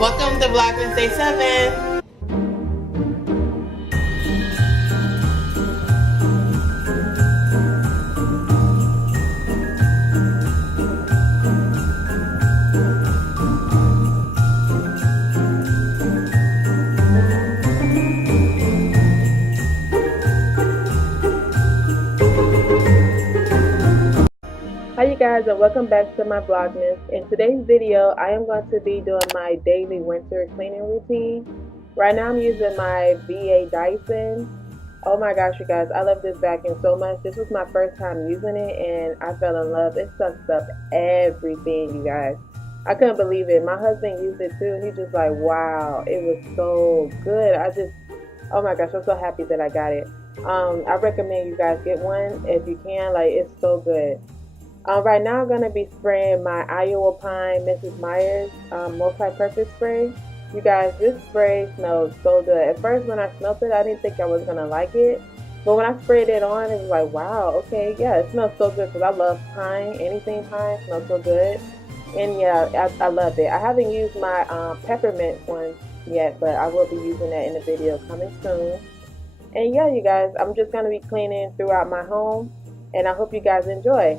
Welcome to Vlogmas Day 7. Hi you guys, and welcome back to my Vlogmas. In today's video, I am going to be doing my daily winter cleaning routine. Right now I'm using my Dyson. Oh my gosh you guys, I love this vacuum so much. This was my first time using it and I fell in love. It sucks up everything, you guys. I couldn't believe it. My husband used it too and he just like, wow, it was so good. Oh my gosh, I'm so happy that I got it. I recommend you guys get one if you can. Like, it's so good. Right now I'm going to be spraying my Iowa Pine Mrs. Myers multi-purpose spray. You guys, this spray smells so good. At first when I smelled it, I didn't think I was going to like it. But when I sprayed it on, it was like, wow, okay, yeah, it smells so good because I love pine. Anything pine smells so good. And yeah, I love it. I haven't used my peppermint one yet, but I will be using that in the video coming soon. And yeah, you guys, I'm just going to be cleaning throughout my home. And I hope you guys enjoy.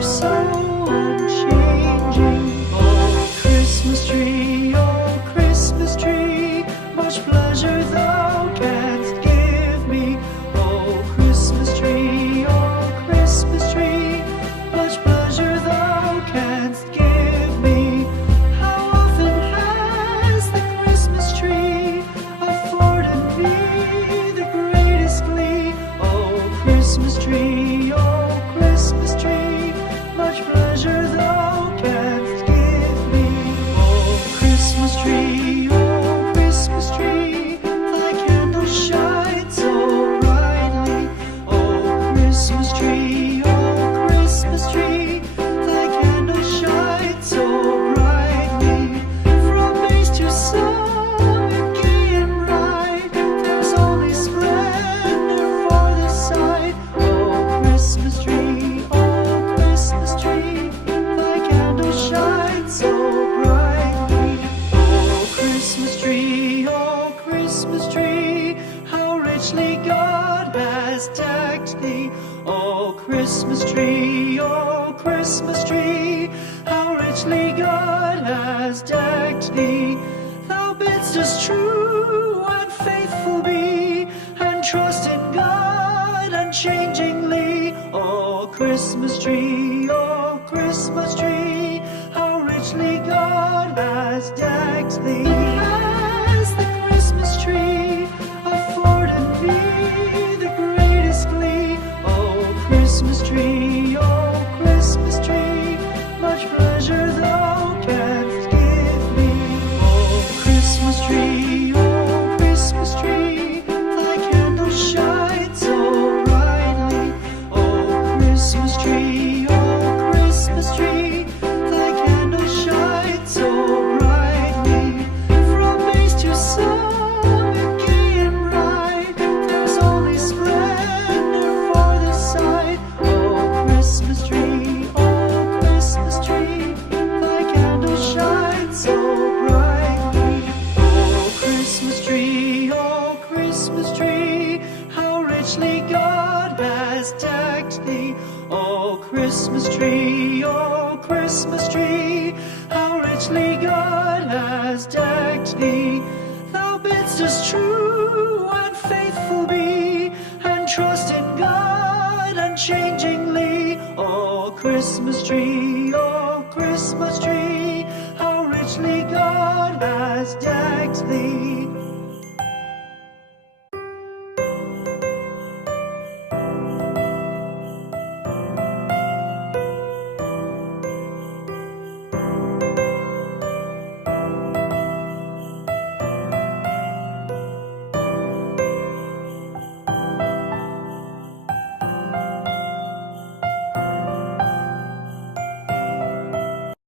are so unchanging. Oh, Christmas tree, much pleasure thou canst give me. Oh, Christmas tree, much pleasure thou canst give me. How often has the Christmas tree afforded me the greatest glee? Oh, Christmas tree, much pleasure thou canst give me. Oh, Christmas tree, thy candles shine so brightly. Oh, Christmas tree, thy candles shine so brightly. From base to summit, gay and bright, there's only splendor for the sight. Oh, Christmas tree, thy candles shine so brightly. Oh, Christmas tree, how richly God has decked thee. Oh, Christmas tree, how richly God has decked thee. Thou bidst us true and faithful be, and trust in God unchangingly. Oh, Christmas tree, how richly God has decked thee. Has the Christmas tree afforded me the greatest glee? Oh, Christmas tree, much pleasure thou canst give me. Oh, Christmas tree, thy candles shine so brightly. Oh, Christmas tree, thy candles shine so brightly. From base to summit, gay and bright, there's only splendor for the sight. Oh, Christmas tree, thy candles shine so brightly. Oh, Christmas tree, how richly God has decked thee. Oh, Christmas tree, how richly God has decked thee. Thou bidst us true and faithful be, and trust in God unchangingly. Oh, Christmas tree, how richly God has decked thee.